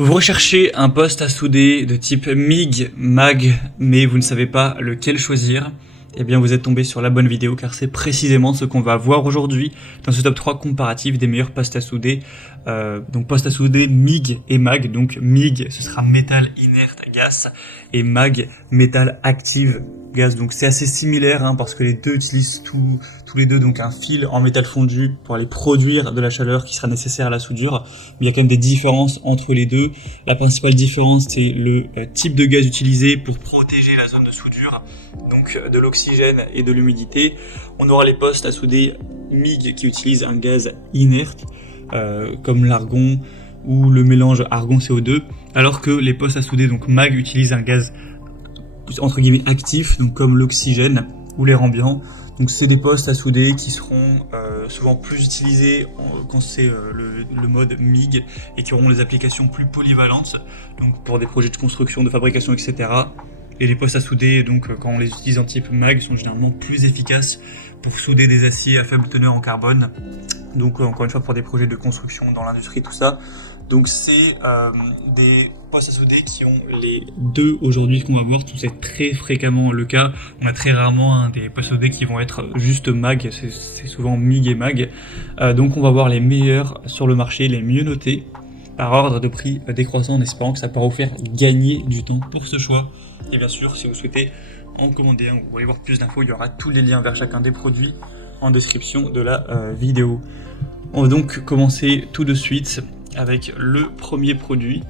Vous recherchez un poste à souder de type MIG, MAG, mais vous ne savez pas lequel choisir. Eh bien vous êtes tombé sur la bonne vidéo car c'est précisément ce qu'on va voir aujourd'hui dans ce top 3 comparatif des meilleurs postes à souder. Donc postes à souder MIG et MAG. Donc MIG ce sera métal inerte gaz et MAG métal active gaz. Donc c'est assez similaire parce que les deux utilisent tous les deux donc un fil en métal fondu pour aller produire de la chaleur qui sera nécessaire à la soudure. Mais il y a quand même des différences entre les deux. La principale différence c'est le type de gaz utilisé pour protéger la zone de soudure, donc de l'oxygène et de l'humidité. On aura les postes à souder MIG qui utilisent un gaz inerte comme l'argon ou le mélange argon-CO2, alors que les postes à souder donc MAG utilisent un gaz entre guillemets actif, donc comme l'oxygène ou l'air ambiant. Donc c'est des postes à souder qui seront souvent plus utilisés quand c'est le mode MIG et qui auront des applications plus polyvalentes, donc pour des projets de construction, de fabrication, etc. Et les postes à souder, donc quand on les utilise en type MAG, sont généralement plus efficaces pour souder des aciers à faible teneur en carbone. Donc encore une fois pour des projets de construction dans l'industrie, tout ça. Donc c'est des postes à souder qui ont les deux aujourd'hui qu'on va voir. C'est très fréquemment le cas. On a très rarement des postes à souder qui vont être juste MAG, c'est souvent MIG et MAG. Donc on va voir les meilleurs sur le marché, les mieux notés, par ordre de prix décroissant, en espérant que ça pourra vous faire gagner du temps pour ce choix. Et bien sûr, si vous souhaitez en commander un ou vous voulez voir plus d'infos, il y aura tous les liens vers chacun des produits en description de la vidéo. On va donc commencer tout de suite avec le premier produit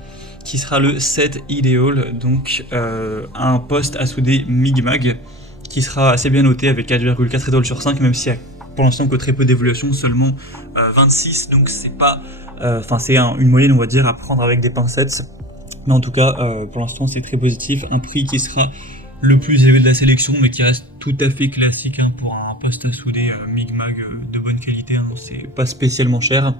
qui sera le Set Ideal, donc un poste à souder MIG-MAG qui sera assez bien noté avec 4,4 étoiles sur 5, même s'il y a pour l'instant que très peu d'évaluation, seulement 26, donc c'est pas c'est une moyenne, on va dire, à prendre avec des pincettes, mais en tout cas pour l'instant c'est très positif. Un prix qui sera le plus élevé de la sélection, mais qui reste tout à fait classique pour un poste à souder MIG-MAG de bonne qualité, c'est pas spécialement cher.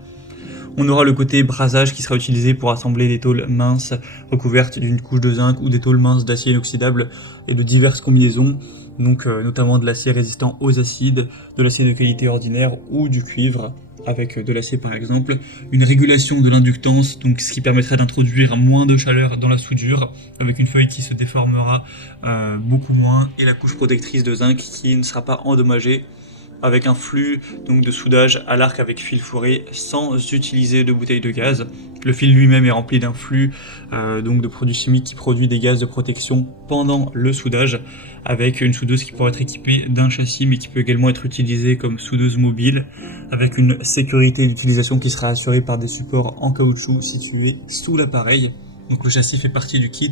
On aura le côté brasage qui sera utilisé pour assembler des tôles minces recouvertes d'une couche de zinc ou des tôles minces d'acier inoxydable et de diverses combinaisons, donc notamment de l'acier résistant aux acides, de l'acier de qualité ordinaire ou du cuivre avec de l'acier par exemple. Une régulation de l'inductance, donc ce qui permettrait d'introduire moins de chaleur dans la soudure avec une feuille qui se déformera beaucoup moins, et la couche protectrice de zinc qui ne sera pas endommagée, avec un flux donc de soudage à l'arc avec fil fourré sans utiliser de bouteille de gaz. Le fil lui-même est rempli d'un flux donc de produits chimiques qui produit des gaz de protection pendant le soudage, avec une soudeuse qui pourrait être équipée d'un châssis mais qui peut également être utilisée comme soudeuse mobile, avec une sécurité d'utilisation qui sera assurée par des supports en caoutchouc situés sous l'appareil. Donc le châssis fait partie du kit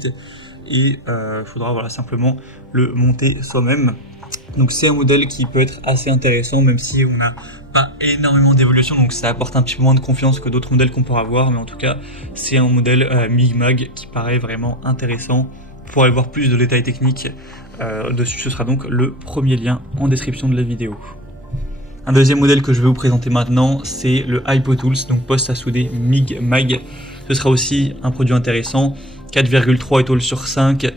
et il faudra simplement le monter soi-même. Donc c'est un modèle qui peut être assez intéressant, même si on n'a pas énormément d'évolution, donc ça apporte un petit peu moins de confiance que d'autres modèles qu'on pourra avoir, mais en tout cas c'est un modèle MIG-MAG qui paraît vraiment intéressant. Pour aller voir plus de détails techniques dessus, ce sera donc le premier lien en description de la vidéo. Un deuxième modèle que je vais vous présenter maintenant, c'est le HypoTools, donc poste à souder MIG-MAG. Ce sera aussi un produit intéressant, 4,3 étoiles sur 5,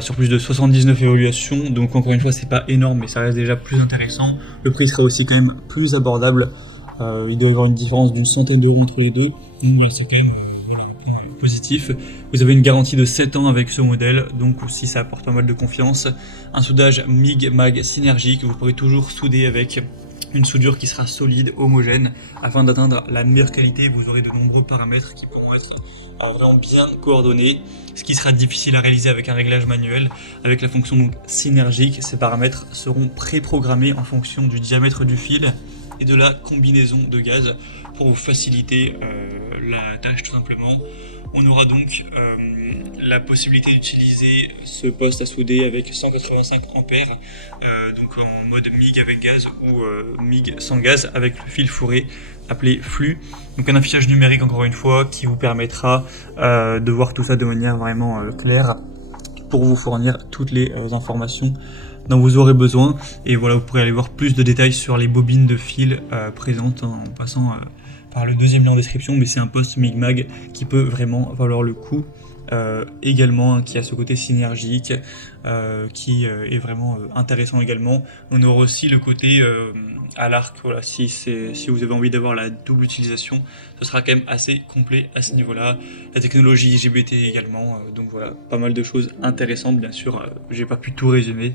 sur plus de 79 évaluations, donc encore une fois c'est pas énorme mais ça reste déjà plus intéressant. Le prix sera aussi quand même plus abordable, il doit y avoir une différence d'une centaine d'euros entre les deux, donc c'est quand même positif. Vous avez une garantie de 7 ans avec ce modèle, donc aussi ça apporte pas mal de confiance. Un soudage MIG-MAG synergique, vous pourrez toujours souder avec une soudure qui sera solide, homogène, afin d'atteindre la meilleure qualité. Vous aurez de nombreux paramètres qui pourront être vraiment bien coordonnés, ce qui sera difficile à réaliser avec un réglage manuel. Avec la fonction donc synergique, ces paramètres seront préprogrammés en fonction du diamètre du fil et de la combinaison de gaz pour vous faciliter la tâche tout simplement. On aura donc la possibilité d'utiliser ce poste à souder avec 185 ampères, donc en mode MIG avec gaz ou MIG sans gaz avec le fil fourré appelé flux. Donc un affichage numérique encore une fois qui vous permettra de voir tout ça de manière vraiment claire pour vous fournir toutes les informations dont vous aurez besoin. Et voilà, vous pourrez aller voir plus de détails sur les bobines de fil présentes en passant par le deuxième lien en description, mais c'est un poste MIG-MAG qui peut vraiment valoir le coup. Également qui a ce côté synergique qui est vraiment intéressant également. On aura aussi le côté à l'arc, voilà, si vous avez envie d'avoir la double utilisation, ce sera quand même assez complet à ce niveau-là. La technologie IGBT également, donc voilà, pas mal de choses intéressantes. Bien sûr, j'ai pas pu tout résumer.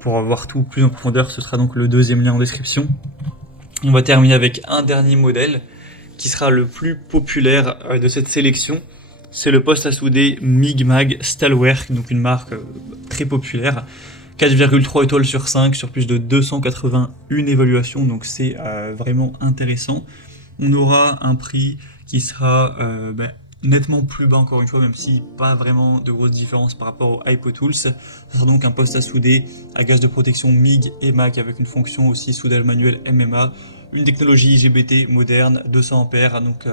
Pour voir tout plus en profondeur, ce sera donc le deuxième lien en description. On va terminer avec un dernier modèle qui sera le plus populaire de cette sélection. C'est le poste à souder MIG-MAG Stalwerk, donc une marque très populaire. 4,3 étoiles sur 5 sur plus de 281 évaluations, donc c'est vraiment intéressant. On aura un prix qui sera nettement plus bas encore une fois, même si pas vraiment de grosses différences par rapport au HypoTools. Ce sera donc un poste à souder à gaz de protection MIG et MAG avec une fonction aussi soudage manuel MMA, une technologie IGBT moderne, 200 A, donc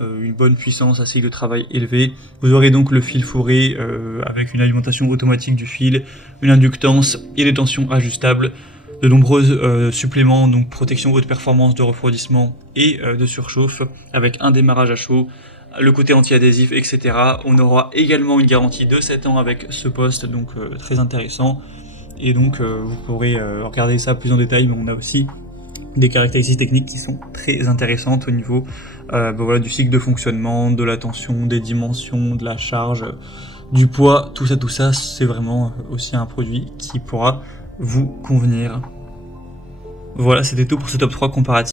une bonne puissance, un cycle de travail élevé. Vous aurez donc le fil fourré avec une alimentation automatique du fil, une inductance et des tensions ajustables, de nombreux suppléments, donc protection haute performance de refroidissement et de surchauffe, avec un démarrage à chaud, le côté anti-adhésif, etc. On aura également une garantie de 7 ans avec ce poste, donc très intéressant. Et donc vous pourrez regarder ça plus en détail, mais on a aussi des caractéristiques techniques qui sont très intéressantes au niveau voilà, du cycle de fonctionnement, de la tension, des dimensions, de la charge, du poids, tout ça, c'est vraiment aussi un produit qui pourra vous convenir. Voilà, c'était tout pour ce top 3 comparatif.